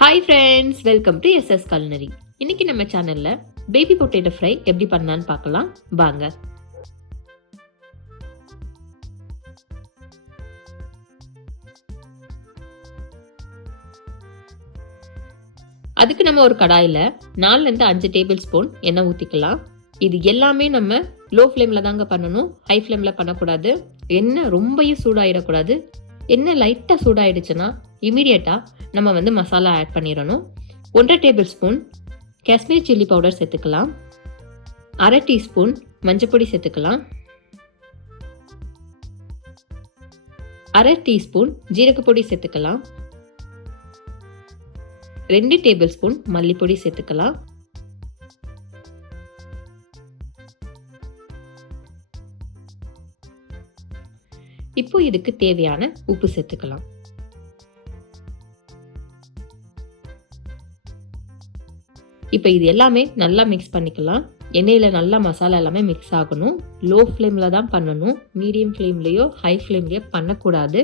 Hi friends, welcome to SS culinary. இன்னைக்கு நம்ம சேனல்ல பேபி பொட்டேட்டோ ஃப்ரை எப்படி பண்ணலான்னு பார்க்கலாம் வாங்க. அதுக்கு நம்ம ஒரு கடாயில் 4 5 டேபிள் ஸ்பூன் எண்ணெய் ஊற்றிக்கலாம். இது எல்லாமே நம்ம லோ ஃப்ளேமில் தாங்க பண்ணணும், ஹை ஃப்ளேமில் பண்ணக்கூடாது. எண்ணெய் ரொம்பவும் சூடாயிடக்கூடாது. எண்ணெய் லைட்டாக சூடாயிடுச்சுன்னா இமீடியட்டாக நம்ம மசாலா ஆட் பண்ணிடணும். 1.5 table spoon Kashmiri chilli powder சேர்த்துக்கலாம். 1/2 டீஸ்பூன் மஞ்சப்பொடி சேர்த்துக்கலாம். 1/2 டீஸ்பூன் ஜீரகப்பொடி சேர்த்துக்கலாம். 2 டேபிள் ஸ்பூன் மல்லிப்பொடி சேர்த்துக்கலாம். இப்போ இதுக்கு தேவையான உப்பு சேர்த்துக்கலாம். இப்போ இது எல்லாமே நல்லா மிக்ஸ் பண்ணிக்கலாம். எண்ணெயில் நல்லா மசாலா எல்லாமே மிக்ஸ் ஆகணும். லோ ஃப்ளேமில் தான் பண்ணணும், மீடியம் ஃப்ளேம்லேயோ ஹை ஃப்ளேம்லேயோ பண்ணக்கூடாது.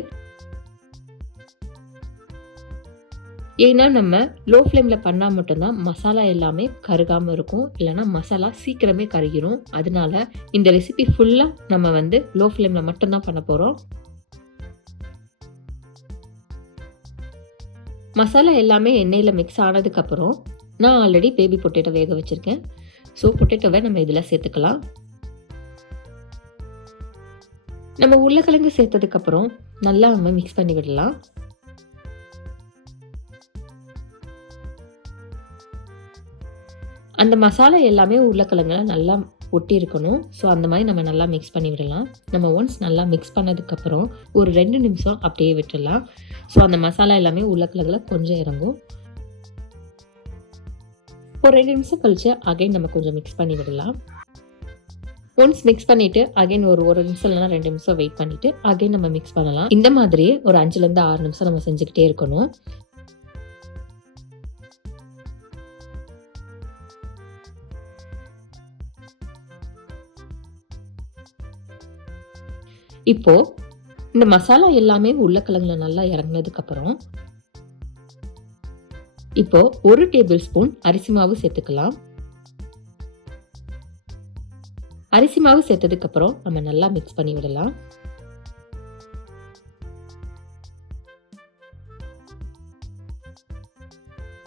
ஏன்னா நம்ம லோ ஃப்ளேமில் பண்ணால் மட்டும்தான் மசாலா எல்லாமே கருகாமல் இருக்கும், இல்லைனா மசாலா சீக்கிரமே கருகிரும். அதனால இந்த ரெசிபி ஃபுல்லாக நம்ம லோ ஃப்ளேமில் மட்டும்தான் பண்ண போகிறோம். மசாலா எல்லாமே எண்ணெயில் மிக்ஸ் ஆனதுக்கப்புறம் நான் ஆல்ரெடி பேபி பொட்டேட்டோ வேக வச்சுருக்கேன். ஸோ பொட்டேட்டோவை நம்ம இதில் சேர்த்துக்கலாம். நம்ம உருளைக்கிழங்கு சேர்த்ததுக்கப்புறம் நல்லா நம்ம மிக்ஸ் பண்ணி விடலாம். அந்த மசாலா எல்லாமே உருளைக்கிழங்குல நல்லா ஒட்டி இருக்கணும். ஸோ அந்த மாதிரி நம்ம நல்லா மிக்ஸ் பண்ணி விடலாம். நம்ம ஒன்ஸ் நல்லா மிக்ஸ் பண்ணதுக்கப்புறம் ஒரு 2 நிமிஷம் அப்படியே விட்டுடலாம். ஸோ அந்த மசாலா எல்லாமே உருளைக்கிழங்குல கொஞ்சம் இறங்கும். ஒரு 2 நிமிஷம் கழிச்சு அகைன் நம்ம கொஞ்சம் மிக்ஸ் பண்ணி விடலாம். ஒன்ஸ் மிக்ஸ் பண்ணிட்டு அகைன் ஒரு நிமிஷம் இல்லைனா 2 நிமிஷம் வெயிட் பண்ணிட்டு அகைன் நம்ம மிக்ஸ் பண்ணலாம். இந்த மாதிரி ஒரு 5 6 நிமிஷம் நம்ம செஞ்சுக்கிட்டே இருக்கணும். இப்போ இந்த மசாலா எல்லாமே உருளைக்கிழங்குல நல்லா இறங்கினதுக்கு அப்புறம் இப்போ 1 டேபிள் ஸ்பூன் அரிசி மாவு சேர்த்துக்கலாம். அரிசி மாவு சேர்த்ததுக்கு அப்புறம் நம்ம நல்லா மிக்ஸ் பண்ணி விடலாம்.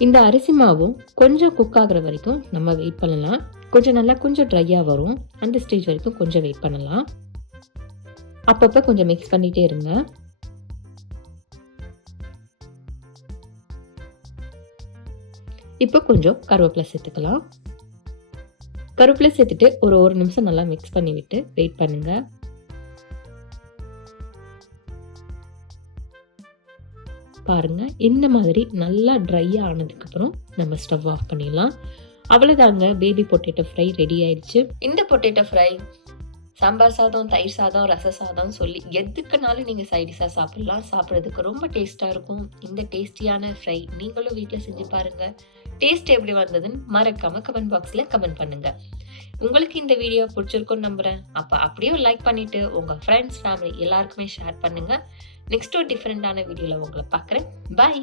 இந்த அரிசி மாவும் கொஞ்சம் குக் ஆகுற வரைக்கும் நம்ம வெயிட் பண்ணலாம். கொஞ்சம் ட்ரையா வரும், அந்த ஸ்டேஜ் வரைக்கும் கொஞ்சம் வெயிட் பண்ணலாம். அப்பப்போ கொஞ்சம் மிக்ஸ் பண்ணிட்டே இருங்க. இப்போ கொஞ்சம் கருவேப்பிலை சேர்த்துக்கலாம். கருவேப்பிலை சேர்த்துட்டு ஒரு நிமிஷம் நல்லா மிக்ஸ் பண்ணி விட்டு வெயிட் பண்ணுங்க. பாருங்க, இந்த மாதிரி நல்லா ட்ரை ஆனதுக்கு அப்புறம் நம்ம ஸ்டவ் ஆஃப் பண்ணிடலாம். அவ்வளவுதாங்க, பேபி பொட்டேட்டோ ஃப்ரை ரெடி ஆயிடுச்சு. இந்த பொட்டேட்டோ ஃப்ரை சாம்பார் சாதம், தயிர் சாதம், ரச சாதம் சொல்லி எதுக்குனாலும் நீங்கள் சைடிஷாக சாப்பிடலாம். சாப்பிட்றதுக்கு ரொம்ப டேஸ்ட்டாக இருக்கும். இந்த டேஸ்டியான ஃப்ரை நீங்களும் வீட்டில் செஞ்சு பாருங்கள். டேஸ்ட் எப்படி வந்ததுன்னு மறக்காமல் கமெண்ட் பாக்ஸில் கமெண்ட் பண்ணுங்கள். உங்களுக்கு இந்த வீடியோ பிடிச்சிருக்குன்னு நம்புகிறேன். அப்போ அப்படியே லைக் பண்ணிவிட்டு உங்கள் ஃப்ரெண்ட்ஸ், ஃபேமிலி எல்லாருக்குமே ஷேர் பண்ணுங்கள். நெக்ஸ்ட் ஒரு டிஃப்ரெண்ட்டான வீடியோவில் உங்களை பார்க்குறேன். பாய்.